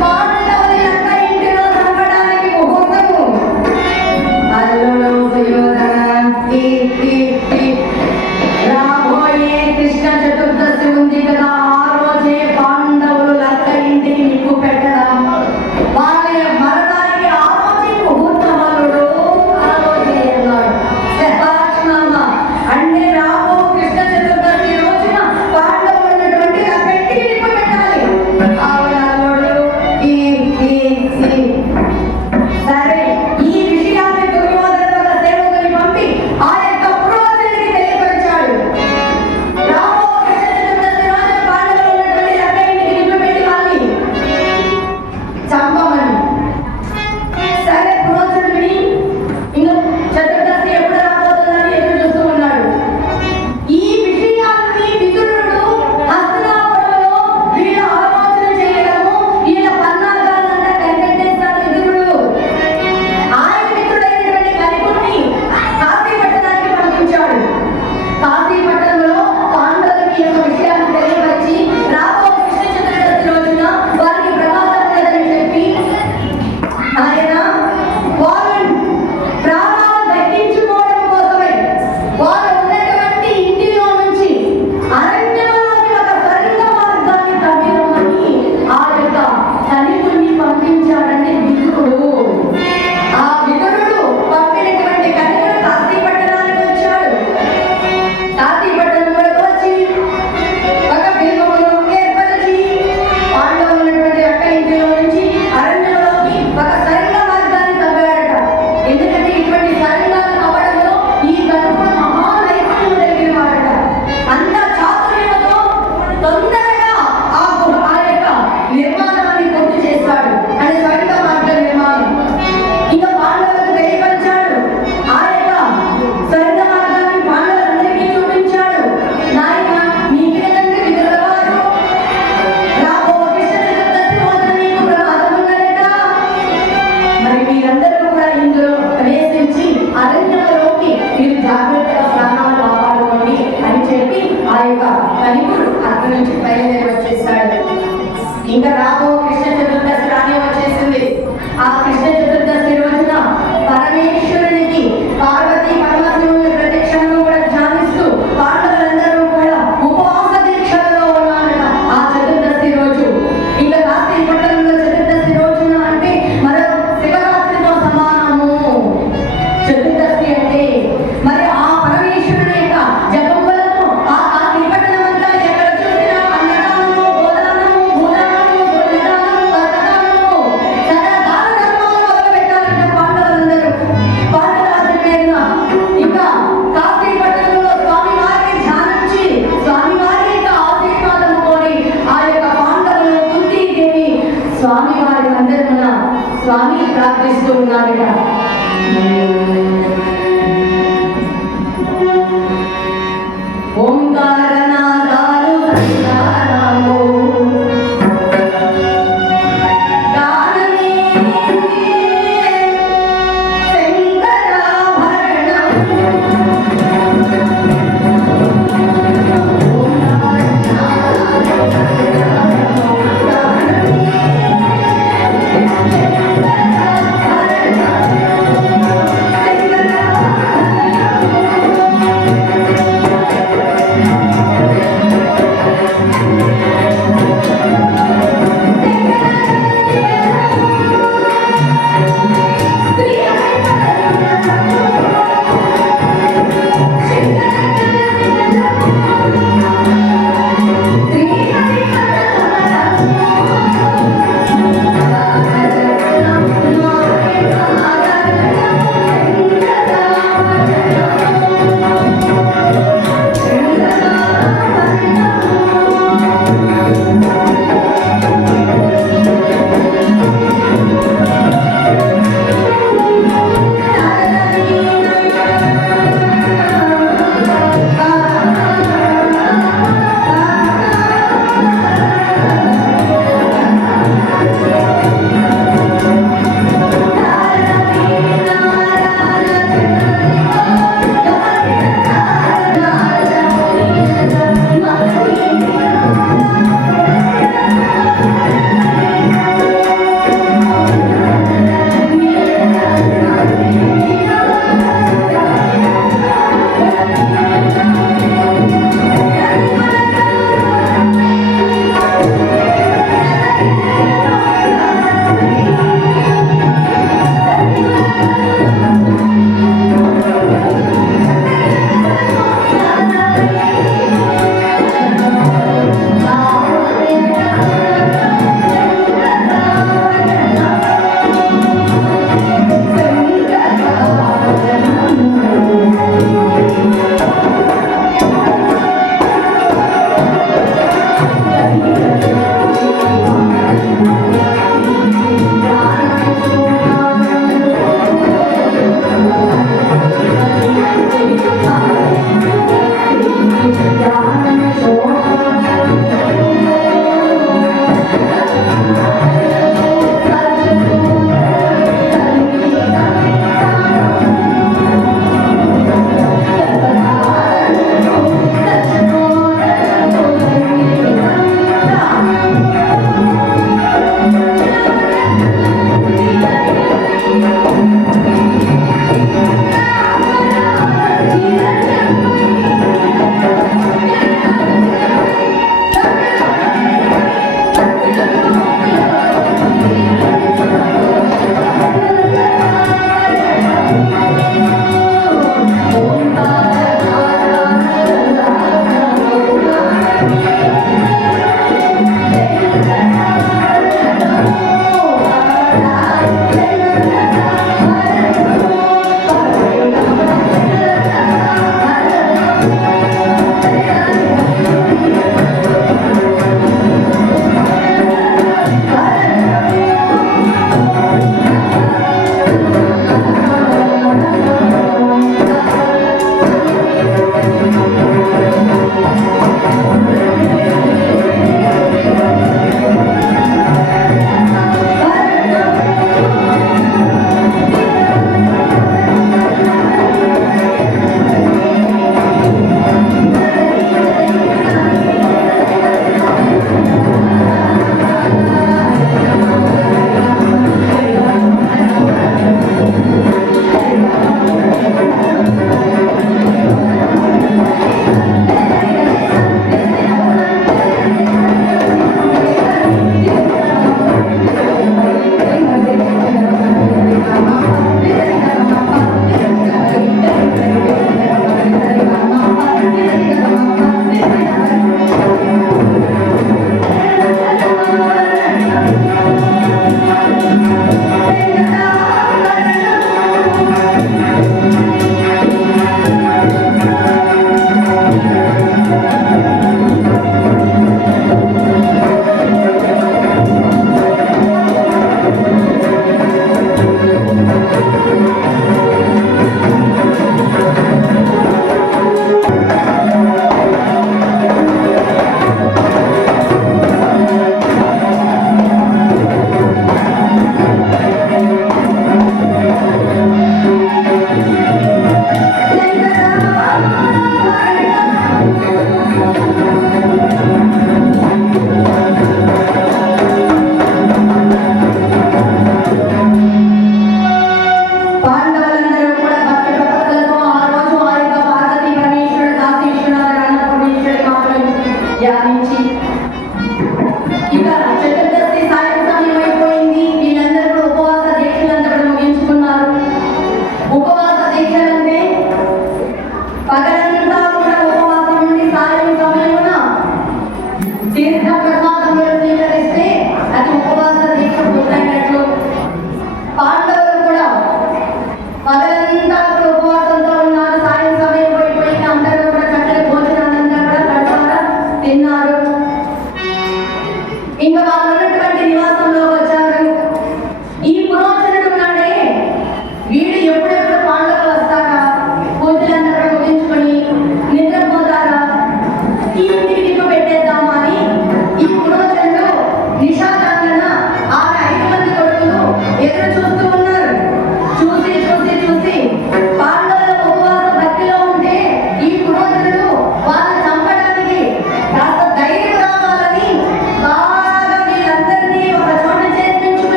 పాండవుని లక్క ఇంటిలో చంపడానికి ముహూర్తము. అల్లుడు సుయోధన మరి మీరందరూ కూడా ఇందులో ప్రవేశించి అరణ్యంలోకి మీరు జాగ్రత్తగా ప్రాణాలు కాపాడుకోండి అని చెప్పి ఆ యొక్క కనికుడు అక్కడి నుంచి బయలుదేరి వచ్చేస్తాడు. ఇంకా రాబో కృష్ణ చతుర్దశి రాని వచ్చేసింది. ఆ కృష్ణ చతుర్దశి రోజున పరమేశ్వరునికి పార్వతీ పరమశివుని ప్రత్యక్షంగా కూడా ధ్యానిస్తూ పాండవులందరూ కూడా ఉపవాస దీక్షలలో ఉన్నారట ఆ చతుర్దశి రోజు. ఇంకా కాస్త పట్టణంలో చతుర్దశి రోజున అంటే మరో శివరాత్రితో సమానము చతుర్దశి అంటే. మరి ఆ పరమేశ్వరుని యొక్క జపములతో ఆ శ్రీపట్టణం అంతా ఎక్కడ చూసినా అన్నదానము, గోదానము, భూదానము, గోదానము, వరదానము, సకల దాన ధర్మాలు మొదలుపెట్టారంట పాండవులందరూ పాండవరాజు పేరున. ఇంకా కాశీ పట్టణంలో స్వామివారిని ధ్యానించి స్వామివారి యొక్క ఆశీర్వాదం కోరి ఆ యొక్క పాండవులు కుంతీదేవి స్వామివారి అందరమున స్వామి ప్రార్థిస్తూ ఉన్నారట. ఓంకారనాదాలు సంతానము గానమే శంకరాభరణం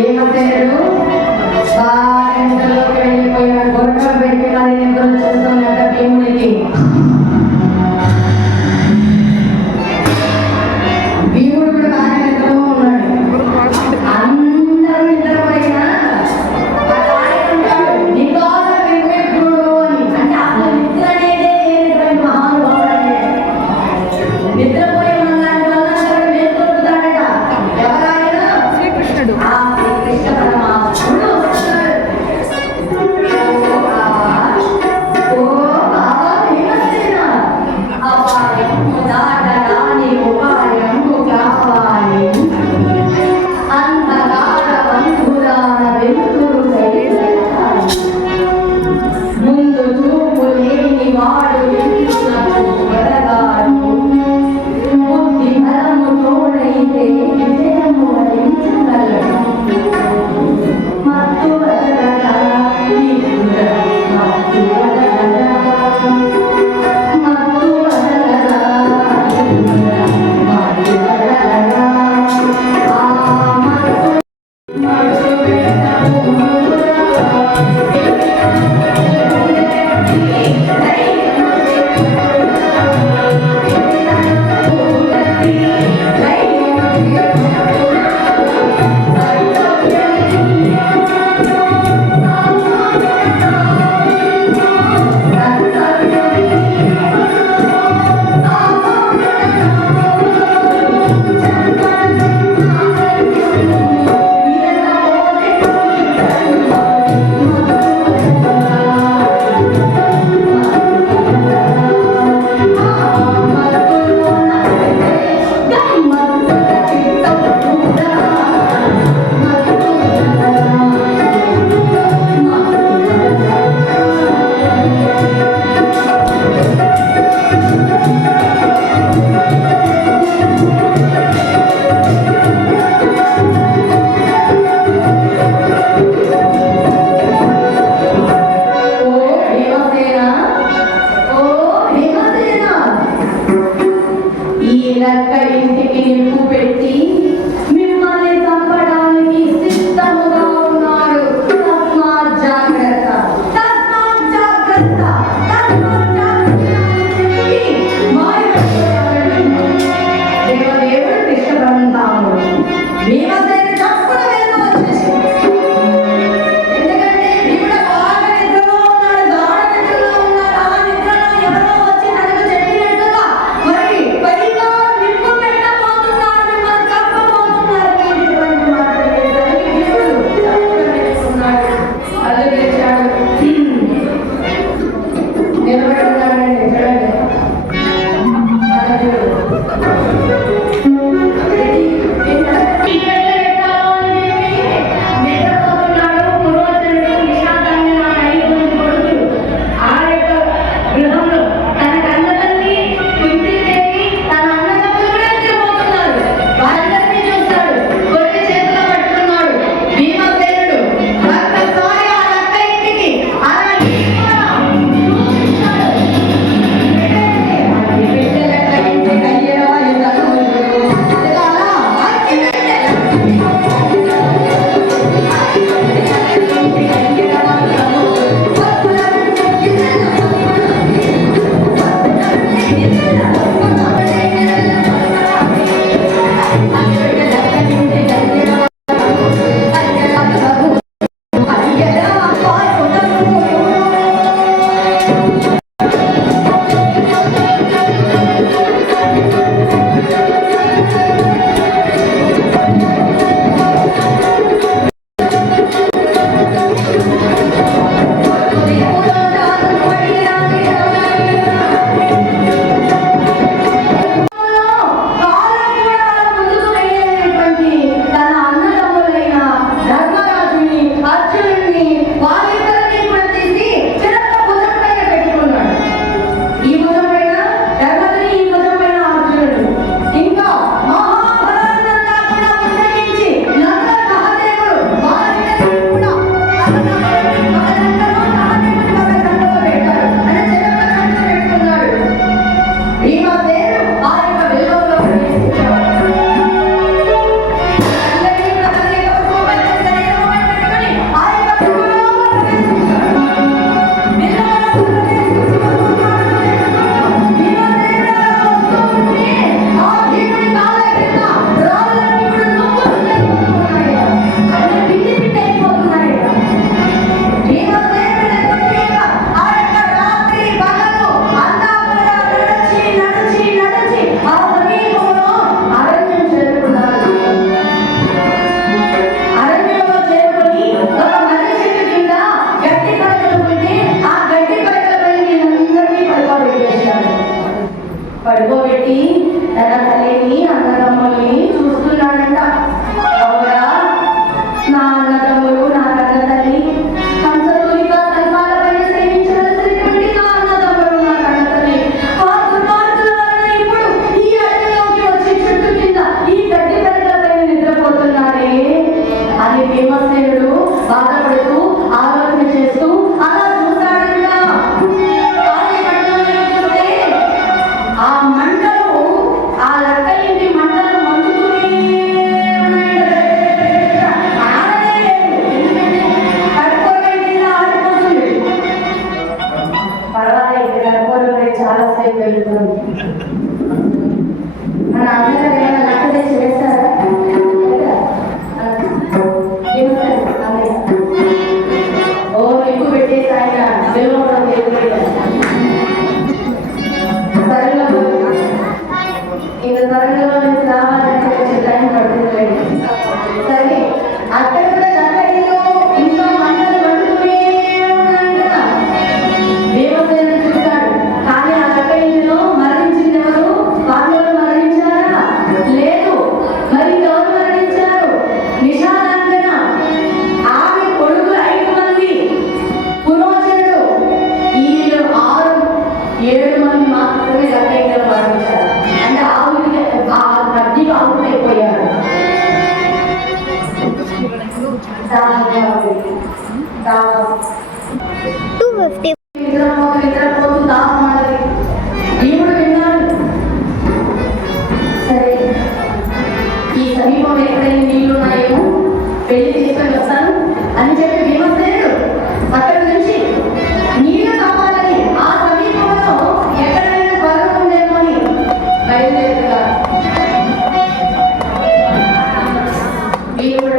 భీమసేనుడు సాయంత్రంలోకి వెళ్ళిపోయాడు. గొర్రెలు పెట్టి మరి నిద్ర వచ్చేస్తున్నట్ట భీముడికి. భీముడు కూడా బాగా నిద్రలో ఉన్నాడు. అందరూ నిద్రపోయినా నిదాన వివేకుడు అని, అంటే అసలు నిద్ర అనేదే లేనటువంటి మహానుభావుడు. నిద్రపోయి ఉన్నాడు వాళ్ళందరూ మేల్కొల్పుతాడట. ఎవరాయన? శ్రీకృష్ణుడు. ఆ శ్రీకృష్ణ పరమాత్మ భీమసేనుడు బాధపడుతూ ఆలోచన చేస్తూ అలా చూస్తాడంట. కానీ పట్టణంలోకి చూస్తే ఆ మంటలు, ఆ లక్క ఇంటి మంటలు మండుతూనే ఉన్నాయంట. ఆడనే లేదు. ఎందుకంటే కట్టుకోబెట్టిన ఆడిపోతుంది. పర్వాలేదు, కట్టుకోబెట్టి చాలాసేపు వెళ్తుంది. మన అందరూ ఏమైనా లక్క తెచ్చి వేస్తారా? ఓ ఎక్కువ పెట్టేసి ఆయన దేవుడు ఇంకా త్వరలో నుంచి రావాలంటే కొంచెం టైం పడుతుంది. సరే, అక్కడ కూడా లక్కడిలో ఇంకా మంటలు పడుతూనే ఉన్నాయంట. దేవసేన చూశాడు. కానీ ఆ లక్కడిలో మరణించింది ఎవరు? వాళ్ళు మరణించారా? లేదు. మరి ఎవరు మరణించారు? నిషాదంగన, ఆమె కొడుకులు 5 మంది, పురోచనుడు, వీళ్ళు 6-7 మంది మాత్రమే లక్కడిలో మరణించారు. అంటే ఆ నదిలో ఆవులైపోయారు. నిద్రపోతూ దాహం అన్నది భీముడు విన్నాడు. సరే, ఈ సమీపం ఎక్కడైనా నీళ్లు ఉన్నాయేమో పెళ్లి తీసుకొని వస్తాను అని చెప్పి భీమసేనుడు అక్కడి నుంచి నీళ్లు కావాలని ఆ సమీపంలో ఎక్కడైనా వరం ఉందేమో అని బయలుదేరుతారు. భీముడు